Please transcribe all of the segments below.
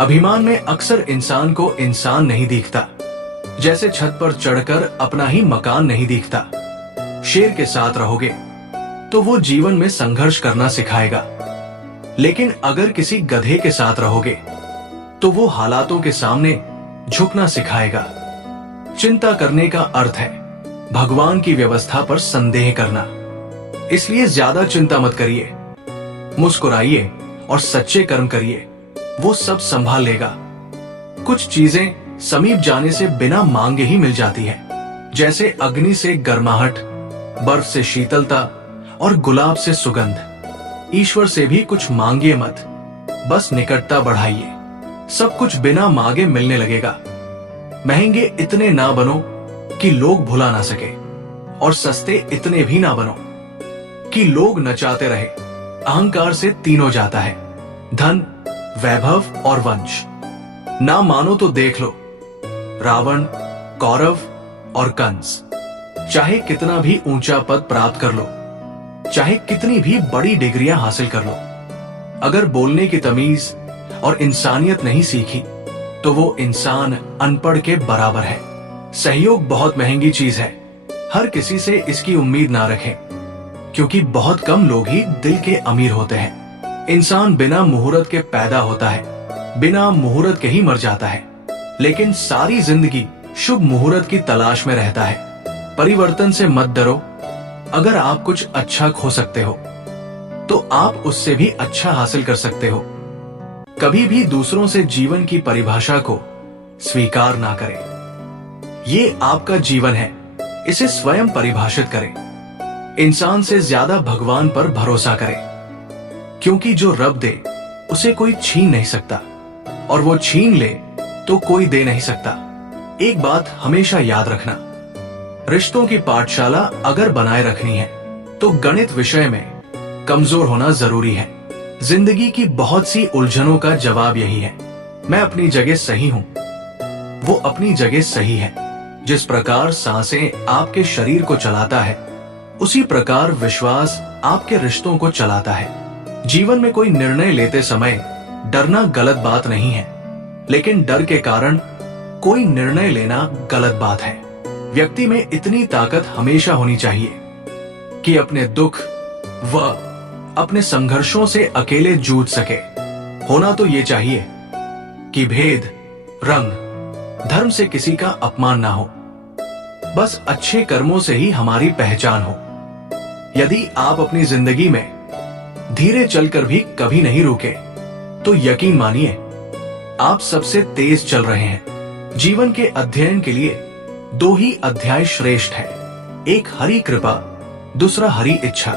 अभिमान में अक्सर इंसान को इंसान नहीं दिखता, जैसे छत पर चढ़कर अपना ही मकान नहीं दिखता। शेर के साथ रहोगे तो वो जीवन में संघर्ष करना सिखाएगा, लेकिन अगर किसी गधे के साथ रहोगे तो वो हालातों के सामने झुकना सिखाएगा। चिंता करने का अर्थ है भगवान की व्यवस्था पर संदेह करना। इसलिए ज्यादा चिंता मत करिए, मुस्कुराइए और सच्चे कर्म करिए, वो सब संभाल लेगा। कुछ चीजें समीप जाने से बिना मांगे ही मिल जाती है, जैसे अग्नि से गर्माहट, बर्फ से शीतलता और गुलाब से सुगंध। ईश्वर से भी कुछ मांगिए मत, बस निकटता बढ़ाइए। सब कुछ बिना मांगे मिलने लगेगा। महंगे इतने ना बनो कि लोग भुला ना सके, और सस्ते इतने भी ना बनो कि लोग नचाते रहे। अहंकार से तीनों जाता है, धन, वैभव और वंश। ना मानो तो देख लो, रावण, कौरव और कंस। चाहे कितना भी ऊंचा पद प्राप्त कर लो, चाहे कितनी भी बड़ी डिग्रियां हासिल कर लो, अगर बोलने की तमीज और इंसानियत नहीं सीखी तो वो इंसान अनपढ़ के बराबर है। सहयोग बहुत महंगी चीज है, हर किसी से इसकी उम्मीद ना रखें, क्योंकि बहुत कम लोग ही दिल के अमीर होते हैं। इंसान बिना मुहूर्त के पैदा होता है, बिना मुहूर्त के ही मर जाता है, लेकिन सारी जिंदगी शुभ मुहूर्त की तलाश में रहता है। परिवर्तन से मत डरो। अगर आप कुछ अच्छा खो सकते हो तो आप उससे भी अच्छा हासिल कर सकते हो। कभी भी दूसरों से जीवन की परिभाषा को स्वीकार ना करें। ये आपका जीवन है, इसे स्वयं परिभाषित करें। इंसान से ज्यादा भगवान पर भरोसा करें, क्योंकि जो रब दे उसे कोई छीन नहीं सकता, और वो छीन ले तो कोई दे नहीं सकता। एक बात हमेशा याद रखना, रिश्तों की पाठशाला अगर बनाए रखनी है तो गणित विषय में कमजोर होना जरूरी है। जिंदगी की बहुत सी उलझनों का जवाब यही है, मैं अपनी जगह सही हूं, वो अपनी जगह सही है। जिस प्रकार सांसें आपके शरीर को चलाता है, उसी प्रकार विश्वास आपके रिश्तों को चलाता है। जीवन में कोई निर्णय लेते समय डरना गलत बात नहीं है, लेकिन डर के कारण कोई निर्णय लेना गलत बात है। व्यक्ति में इतनी ताकत हमेशा होनी चाहिए कि अपने दुख व अपने संघर्षों से अकेले जूझ सके। होना तो ये चाहिए कि भेद, रंग, धर्म से किसी का अपमान ना हो, बस अच्छे कर्मों से ही हमारी पहचान हो। यदि आप अपनी जिंदगी में धीरे चलकर भी कभी नहीं रुके तो यकीन मानिए आप सबसे तेज चल रहे हैं। जीवन के अध्ययन के लिए दो ही अध्याय श्रेष्ठ है, एक हरि कृपा, दूसरा हरि इच्छा।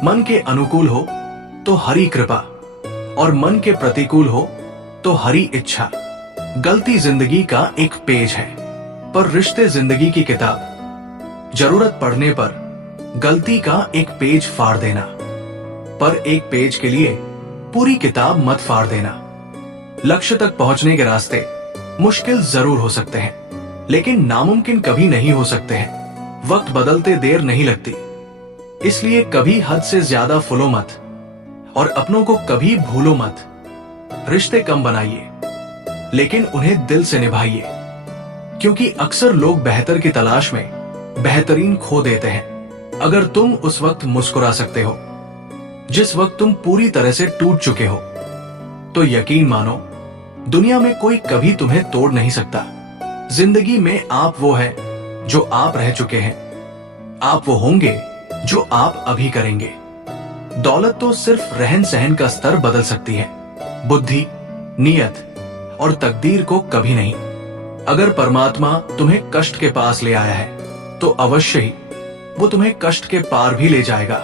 मन के अनुकूल हो तो हरि कृपा, और मन के प्रतिकूल हो तो हरि इच्छा। गलती जिंदगी का एक पेज है, पर रिश्ते जिंदगी की किताब। जरूरत पड़ने पर गलती का एक पेज फाड़ देना, पर एक पेज के लिए पूरी किताब मत फाड़ देना। लक्ष्य तक पहुंचने के रास्ते मुश्किल जरूर हो सकते हैं, लेकिन नामुमकिन कभी नहीं हो सकते हैं। वक्त बदलते देर नहीं लगती, इसलिए कभी हद से ज्यादा फूलो मत, और अपनों को कभी भूलो मत। रिश्ते कम बनाइए, लेकिन उन्हें दिल से निभाइए, क्योंकि अक्सर लोग बेहतर की तलाश में बेहतरीन खो देते हैं। अगर तुम उस वक्त मुस्कुरा सकते हो जिस वक्त तुम पूरी तरह से टूट चुके हो, तो यकीन मानो दुनिया में कोई कभी तुम्हें तोड़ नहीं सकता। जिंदगी में आप वो है जो आप रह चुके हैं, आप वो होंगे जो आप अभी करेंगे। दौलत तो सिर्फ रहन सहन का स्तर बदल सकती है, बुद्धि, नियत और तकदीर को कभी नहीं। अगर परमात्मा तुम्हें कष्ट के पास ले आया है तो अवश्य ही वो तुम्हें कष्ट के पार भी ले जाएगा।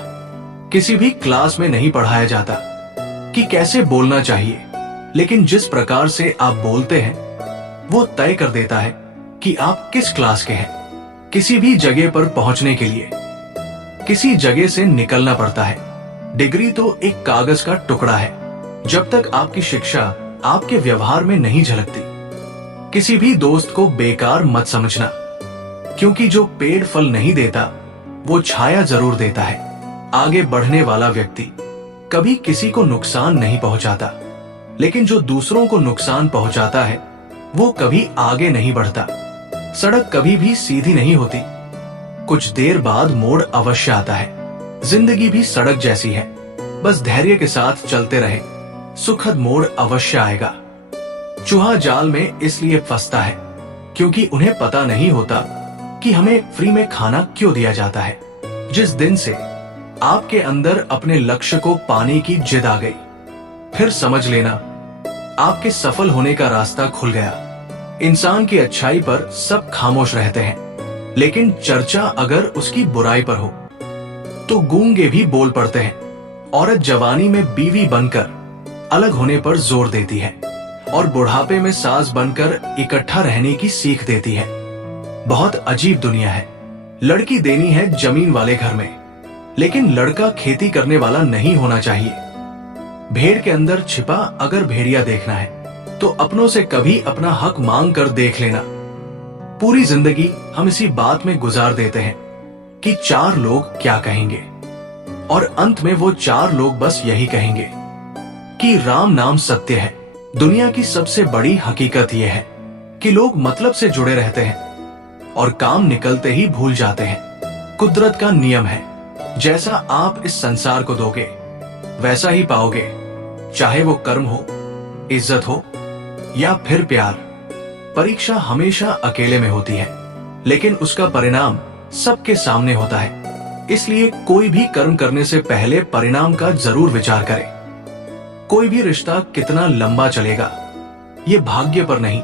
किसी भी क्लास में नहीं पढ़ाया जाता कि कैसे बोलना चाहिए, लेकिन जिस प्रकार से आप बोलते हैं वो तय कर देता है कि आप किस क्लास के हैं। किसी भी जगह पर पहुंचने के लिए किसी जगह से निकलना पड़ता है। डिग्री तो एक कागज का टुकड़ा है, जब तक आपकी शिक्षा आपके व्यवहार में नहीं झलकती। किसी भी दोस्त को बेकार मत समझना, क्योंकि जो पेड़ फल नहीं देता वो छाया जरूर देता है। आगे बढ़ने वाला व्यक्ति कभी किसी को नुकसान नहीं पहुंचाता, लेकिन जो दूसरों को नुकसान पहुंचाता है वो कभी आगे नहीं बढ़ता। सड़क कभी भी सीधी नहीं होती, कुछ देर बाद मोड़ अवश्य आता है। जिंदगी भी सड़क जैसी है, बस धैर्य के साथ चलते रहे, सुखद मोड़ अवश्य आएगा। चूहा जाल में इसलिए फंसता है क्योंकि उन्हें पता नहीं होता कि हमें फ्री में खाना क्यों दिया जाता है। जिस दिन से आपके अंदर अपने लक्ष्य को पाने की जिद आ गई, फिर समझ लेना आपके सफल होने का रास्ता खुल गया। इंसान की अच्छाई पर सब खामोश रहते हैं, लेकिन चर्चा अगर उसकी बुराई पर हो तो गूंगे भी बोल पड़ते हैं। औरत जवानी में बीवी बनकर अलग होने पर जोर देती है और बुढ़ापे में सास बनकर इकट्ठा रहने की सीख देती है। बहुत अजीब दुनिया है। लड़की देनी है जमीन वाले घर में, लेकिन लड़का खेती करने वाला नहीं होना चाहिए। भेड़ के अंदर छिपा अगर भेड़िया देखना है तो अपनों से कभी अपना हक मांग कर देख लेना। पूरी जिंदगी हम इसी बात में गुजार देते हैं कि 4 लोग क्या कहेंगे, और अंत में वो 4 लोग बस यही कहेंगे कि राम नाम सत्य है। दुनिया की सबसे बड़ी हकीकत यह है कि लोग मतलब से जुड़े रहते हैं और काम निकलते ही भूल जाते हैं। कुदरत का नियम है, जैसा आप इस संसार को दोगे वैसा ही पाओगे, चाहे वो कर्म हो, इज्जत हो या फिर प्यार। परीक्षा हमेशा अकेले में होती है, लेकिन उसका परिणाम सबके सामने होता है। इसलिए कोई भी कर्म करने से पहले परिणाम का जरूर विचार करें। कोई भी रिश्ता कितना लंबा चलेगा ये भाग्य पर नहीं,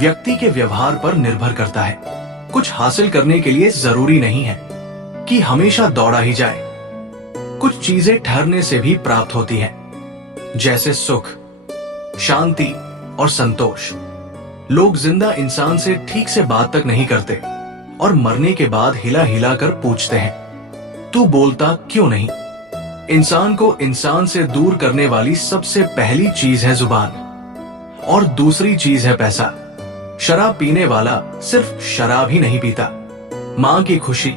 व्यक्ति के व्यवहार पर निर्भर करता है। कुछ हासिल करने के लिए जरूरी नहीं है कि हमेशा दौड़ा ही जाए। कुछ चीजें ठहरने से भी प्राप्त होती हैं, जैसे सुख, शांति और संतोष। लोग जिंदा इंसान से ठीक से बात तक नहीं करते और मरने के बाद हिला हिला कर पूछते हैं, तू बोलता क्यों नहीं? इंसान को इंसान से दूर करने वाली सबसे पहली चीज है जुबान, और दूसरी चीज है पैसा। शराब पीने वाला सिर्फ शराब ही नहीं पीता, मां की खुशी,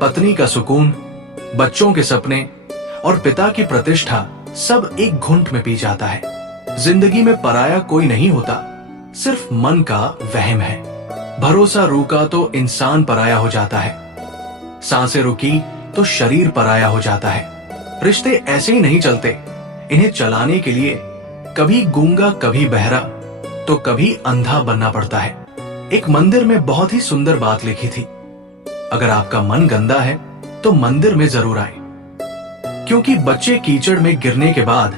पत्नी का सुकून, बच्चों के सपने और पिता की प्रतिष्ठा सब एक घुंट में पी जाता है। जिंदगी में पराया कोई नहीं होता, सिर्फ मन का वहम है। भरोसा रुका तो इंसान पराया हो जाता है, सांसें रुकी तो शरीर पराया हो जाता है। रिश्ते ऐसे ही नहीं चलते, इन्हें चलाने के लिए कभी गूंगा कभी बहरा तो कभी अंधा बनना पड़ता है। एक मंदिर में बहुत ही सुंदर बात लिखी थी, अगर आपका मन गंदा है तो मंदिर में जरूर आए, क्योंकि बच्चे कीचड़ में गिरने के बाद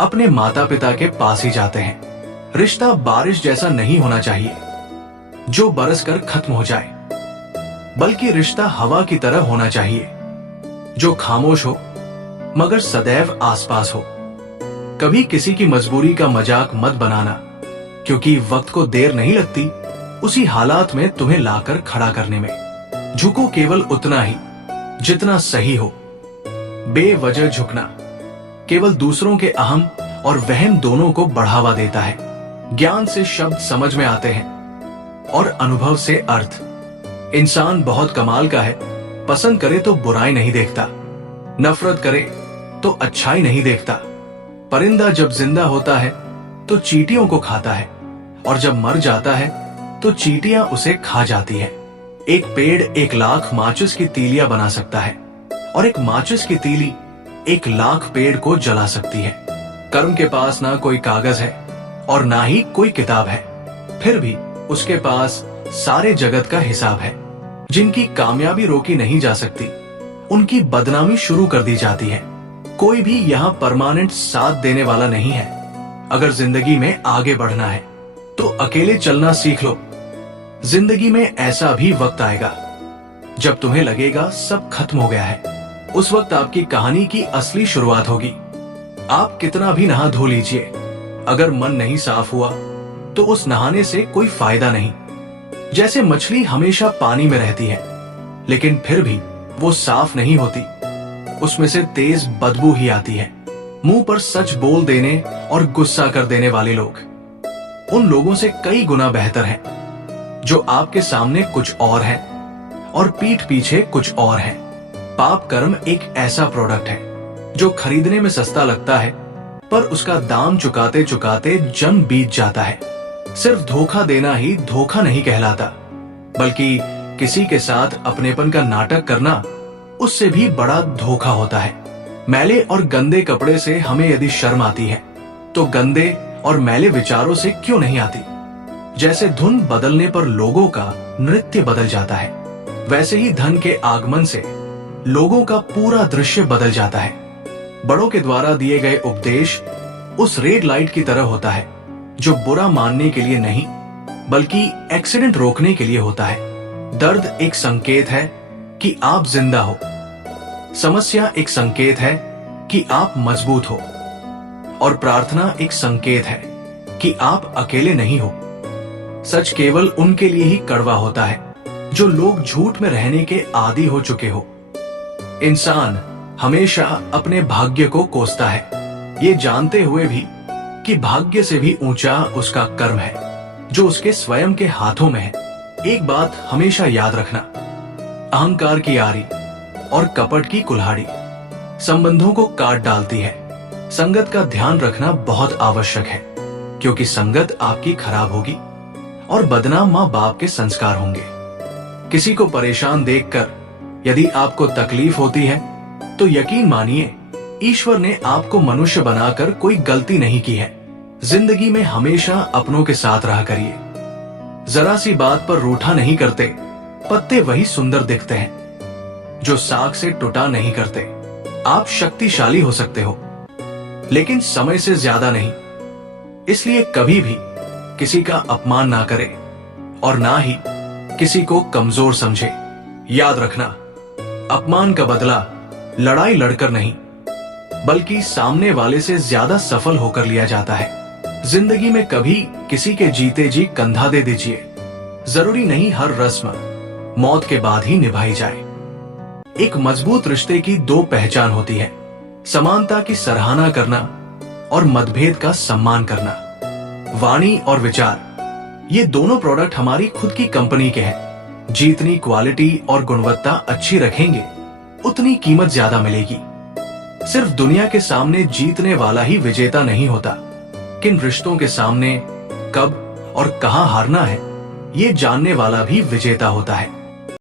अपने माता पिता के पास ही जाते हैं। रिश्ता बारिश जैसा नहीं होना चाहिए जो बरस कर खत्म हो जाए, बल्कि रिश्ता हवा की तरह होना चाहिए जो खामोश हो मगर सदैव आसपास हो। कभी किसी की मजबूरी का मजाक मत बनाना, क्योंकि वक्त को देर नहीं लगती उसी हालात में तुम्हें लाकर खड़ा करने में। झुको केवल उतना ही जितना सही हो। बेवजह झुकना केवल दूसरों के अहम और वहम दोनों को बढ़ावा देता है। ज्ञान से शब्द समझ में आते हैं और अनुभव से अर्थ। इंसान बहुत कमाल का है, पसंद करे तो बुराई नहीं देखता, नफरत करे तो अच्छाई नहीं देखता। परिंदा जब जिंदा होता है तो चींटियों को खाता है, और जब मर जाता है तो चींटियां उसे खा जाती है। एक पेड़ 1 लाख माचिस की तीलियां बना सकता है, और एक माचिस की तीली 1 लाख पेड़ को जला सकती है। कर्म के पास ना कोई कागज है और ना ही कोई किताब है, फिर भी उसके पास सारे जगत का हिसाब है। जिनकी कामयाबी रोकी नहीं जा सकती, उनकी बदनामी शुरू कर दी जाती है। कोई भी यहाँ परमानेंट साथ देने वाला नहीं है। अगर जिंदगी में आगे बढ़ना है तो अकेले चलना सीख लो। जिंदगी में ऐसा भी वक्त आएगा जब तुम्हें लगेगा सब खत्म हो गया है। उस वक्त आपकी कहानी की असली शुरुआत होगी। आप कितना भी नहा धो लीजिए, अगर मन नहीं साफ हुआ तो उस नहाने से कोई फायदा नहीं। जैसे मछली हमेशा पानी में रहती है, लेकिन फिर भी वो साफ नहीं होती, उसमें से तेज बदबू ही आती है। मुंह पर सच बोल देने और गुस्सा कर देने वाले लोग उन लोगों से कई गुना बेहतर हैं जो आपके सामने कुछ और है और पीठ पीछे कुछ और है। पाप कर्म एक ऐसा प्रोडक्ट है जो खरीदने में सस्ता लगता है, पर उसका दाम चुकाते चुकाते जन्म बीत जाता है। सिर्फ धोखा देना ही धोखा नहीं कहलाता, बल्कि किसी के साथ अपनेपन का नाटक करना उससे भी बड़ा धोखा होता है। मैले और गंदे कपड़े से हमें यदि शर्म आती है तो गंदे और मैले विचारों से क्यों नहीं आती। जैसे धुन बदलने पर लोगों का नृत्य बदल जाता है, वैसे ही धन के आगमन से लोगों का पूरा दृश्य बदल जाता है। बड़ों के द्वारा दिए गए उपदेश उस रेड लाइट की तरह होता है जो बुरा मानने के लिए नहीं बल्कि एक्सीडेंट रोकने के लिए होता है। दर्द एक संकेत है कि आप जिंदा हो, समस्या एक संकेत है कि आप मजबूत हो, और प्रार्थना एक संकेत है कि आप अकेले नहीं हो। सच केवल उनके लिए ही कड़वा होता है जो लोग झूठ में रहने के आदी हो चुके हो। इंसान हमेशा अपने भाग्य को कोसता है, ये जानते हुए भी कि भाग्य से भी ऊंचा उसका कर्म है जो उसके स्वयं के हाथों में है। एक बात हमेशा याद रखना, अहंकार की आरी और कपट की कुल्हाड़ी संबंधों को काट डालती है। संगत का ध्यान रखना बहुत आवश्यक है, क्योंकि संगत आपकी खराब होगी और बदनाम माँ बाप के संस्कार होंगे। किसी को परेशान देखकर यदि आपको तकलीफ होती है तो यकीन मानिए ईश्वर ने आपको मनुष्य बनाकर कोई गलती नहीं की है। जिंदगी में हमेशा अपनों के साथ रहा करिए। जरा सी बात पर रूठा नहीं करते, पत्ते वही सुंदर दिखते हैं जो साग से टुटा नहीं करते। आप शक्तिशाली हो सकते हो, लेकिन समय से ज्यादा नहीं। इसलिए कभी भी किसी का अपमान ना करें और ना ही किसी को कमजोर समझे। याद रखना, अपमान का बदला लड़ाई लड़कर नहीं बल्कि सामने वाले से ज्यादा सफल होकर लिया जाता है। जिंदगी में कभी किसी के जीते जी कंधा दे दीजिए। जरूरी नहीं हर रस्म मौत के बाद ही निभाई जाए। एक मजबूत रिश्ते की दो पहचान होती है, समानता की सराहना करना और मतभेद का सम्मान करना। वाणी और विचार, ये दोनों प्रोडक्ट हमारी खुद की कंपनी के हैं। जितनी क्वालिटी और गुणवत्ता अच्छी रखेंगे उतनी कीमत ज्यादा मिलेगी। सिर्फ दुनिया के सामने जीतने वाला ही विजेता नहीं होता, किन रिश्तों के सामने कब और कहां हारना है ये जानने वाला भी विजेता होता है।